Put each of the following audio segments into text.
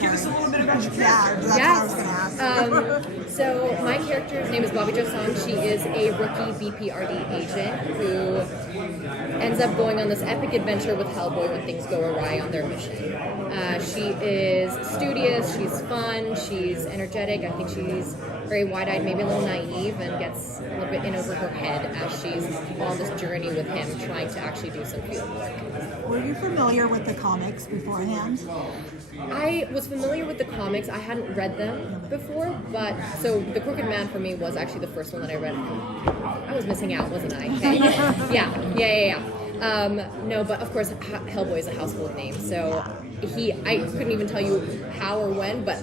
Give us a little bit about your character. Yeah, that's what I was going to ask. So my character's name is Bobby Jo Song. She is a rookie BPRD agent who ends up going on this epic adventure with Hellboy when things go awry on their mission. She is studious, she's fun, she's energetic. I think she's very wide-eyed, maybe a little naive, and gets a little bit in over her head as she's on this journey with him, trying to actually do some field work. Were you familiar with the comics beforehand? I was familiar with the comics. I hadn't read them before, but so The Crooked Man for me was actually the first one that I read. I was missing out, wasn't I? Yeah. No, but of course, Hellboy is a household name, so I couldn't even tell you how or when, but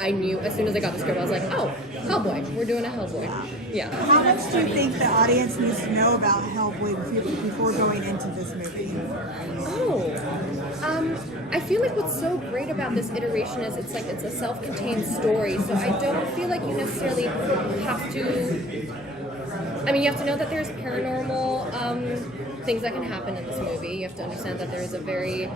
I knew as soon as I got the script, I was like, oh, Hellboy, we're doing a Hellboy. Yeah. How much do you think the audience needs to know about Hellboy before going into this movie? I feel like what's so great about this iteration is it's a self-contained story, so I don't feel like you necessarily have to. I mean, you have to know that there's paranormal things that can happen in this movie. You have to understand that there is a very.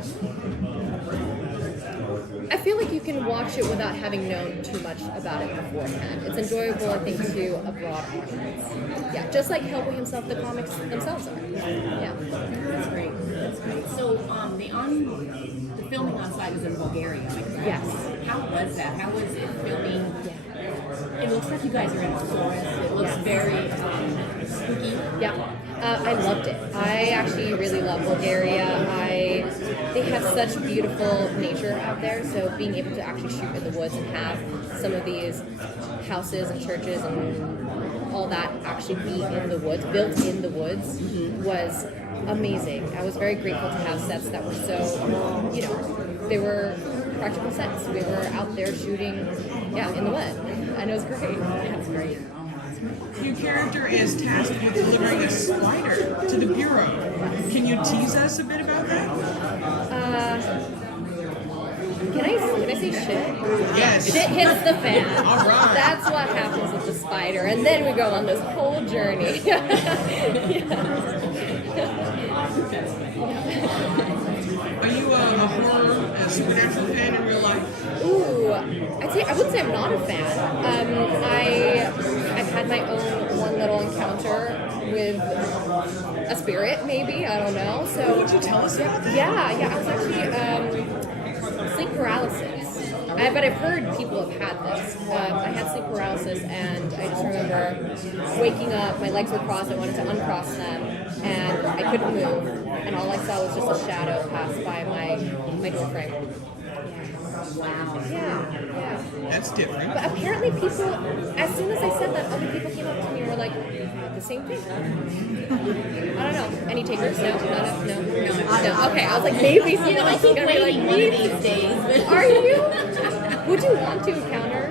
I feel like you can watch it without having known too much about it beforehand. It's enjoyable, I think, to a broad audience. Yeah, just like Hellboy himself, the comics themselves are. Yeah. That's great. That's great. So the filming on site was in Bulgaria. Yes. How was that? How was it filming? It looks like you guys are in a forest. It looks very spooky. Yeah. I loved it. I actually really love Bulgaria. They have such beautiful nature out there, so being able to actually shoot in the woods and have some of these houses and churches and all that actually be in the woods, built in the woods, was amazing. I was very grateful to have sets that were so, they were practical sets. We were out there shooting, in the woods, and it was great. That's great. Your character is tasked with delivering a spider to the Bureau. Can you tease us a bit about that? Can I say shit? Yes. Shit hits the fan. All right. That's what happens with the spider, and then we go on this whole journey. Are you a horror, a supernatural fan in real life? Ooh, I wouldn't say I'm not a fan. I've had my own one little encounter with a spirit, maybe, I don't know. So Would you tell us about that? Yeah. I was actually sleep paralysis. But I've heard people have had this. I had sleep paralysis, and I just remember waking up, my legs were crossed, I wanted to uncross them, and I couldn't move, and all I saw was just a shadow pass by my door frame. Wow. Yeah. That's different. But apparently people, as soon as I said that, other people came up to me and were like, the same thing. I don't know. Any takers? No. Okay, I was like, maybe someone I else is keep going to be like, waiting one of these days. are you? Would you want to encounter?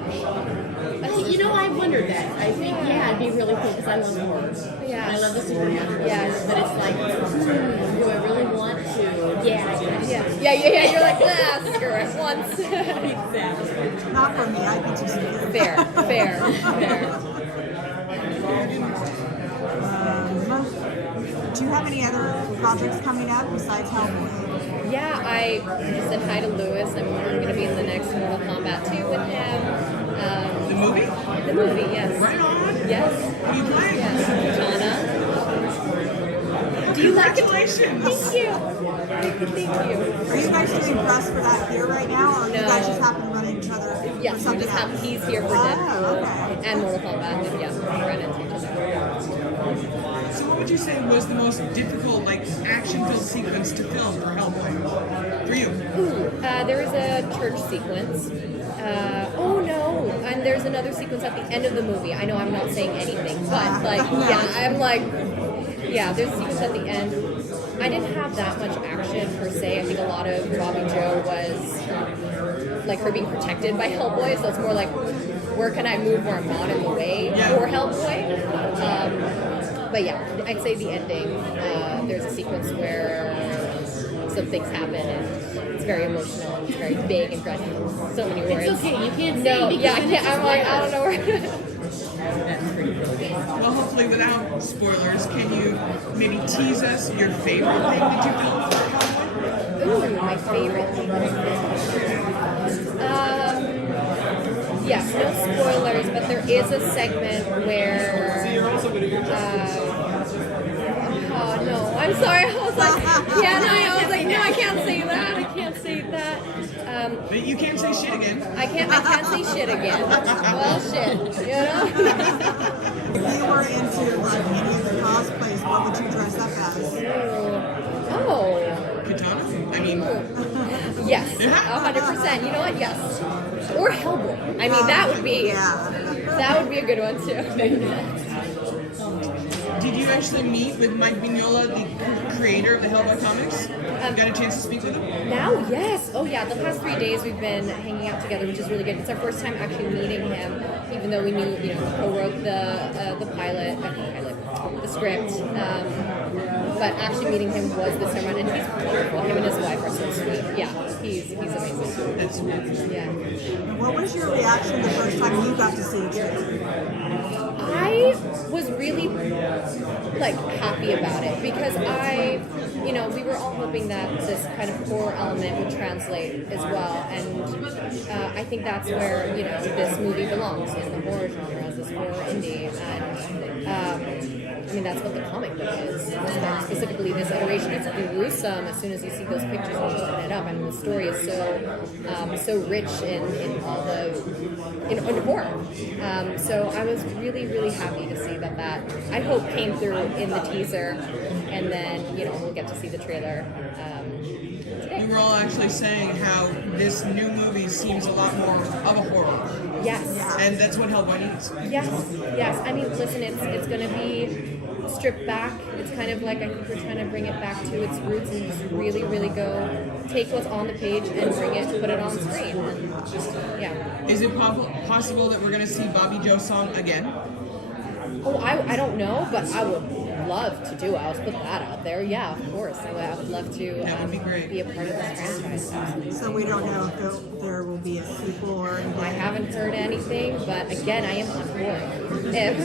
I wondered that. I think, it'd be really cool because I love horror. Yeah. I love the supernatural. Yes. But it's like, do I really want to? Yeah. You're like, screw it once. Exactly. Not for me. I'd be too scared. Fair. Do you have any other projects coming up besides Hellboy? Yeah, I just said hi to Lewis. I'm going to be in the next Mortal Kombat 2 with him. The movie? The movie, yes. Right on. Yes. Who are you playing? Katana. Do you like it? Congratulations. Thank you. Are you guys doing press for that here right now, or you No. guys just happen to run into each other Yes, for we something just have, else? he's here for Oh, Deadpool okay. and Mortal Kombat, and we ran into each other. So what would you say was the most difficult, action-filled sequence to film for Hellboy? For you? There is a church sequence. And there's another sequence at the end of the movie. I know I'm not saying anything, but there's a sequence at the end. I didn't have that much action per se. I think a lot of Bobby Jo was her being protected by Hellboy, so it's more like, where can I move where I'm not in the way for Hellboy? But I'd say the ending, there's a sequence where some things happen and it's very emotional and it's very big and dreadful. So many words. It's okay, you can't say No, because I can't. I'm like, I don't know where. That's pretty cool. Well, hopefully without spoilers, can you maybe tease us your favorite thing that you filmed for Hellboy? Ooh, my favorite thing. is a segment where. Oh no, I'm sorry. I was like, yeah, no, I was like, no, I can't say that. I can't say that. But you can't say shit again. I can't say shit again. Well, shit, you know. If you were into like any of the cosplays, what would you dress up as? Oh, Katana? I mean, yes, 100%. You know what? Yes. Or Hellboy. I mean, that would be a good one too. did you actually meet with Mike Mignola, the creator of the Hellboy comics? Got a chance to speak with him? Now, yes. Oh, yeah. The past 3 days we've been hanging out together, which is really good. It's our first time actually meeting him, even though we knew, co-wrote the pilot, the script. But actually meeting him was this time around, and he's wonderful. Him and his wife are so sweet. Yeah, he's amazing. That's sweet. Yeah. What was your reaction the first time you got to see each other? I was really happy about it because we were all hoping that this kind of horror element would translate as well, and I think that's where this movie belongs in the horror genre as this horror indie, and that's what the comic book is. Specifically, this iteration, it's gruesome as soon as you see those pictures and you open it up. I mean, the story is so rich in all the in horror. So I was really, really happy to see that I hope came through in the teaser, and then we'll get to see the trailer today. We were all actually saying how this new movie seems a lot more of a horror. Yes. And that's what Hellboy needs. Yes. I mean, listen, it's going to be stripped back. It's kind of like I think we're trying to bring it back to its roots and just really, really go take what's on the page and bring it, put it on screen. And Is it possible that we're going to see Bobby Joe Song again? Oh, I don't know, but I would love to do it. I'll put that out there. Yeah, of course. I would love to That would be great. be a part of this franchise. Absolutely. So we don't know if there will be a sequel or anything. I haven't heard anything, but again, I am on board. If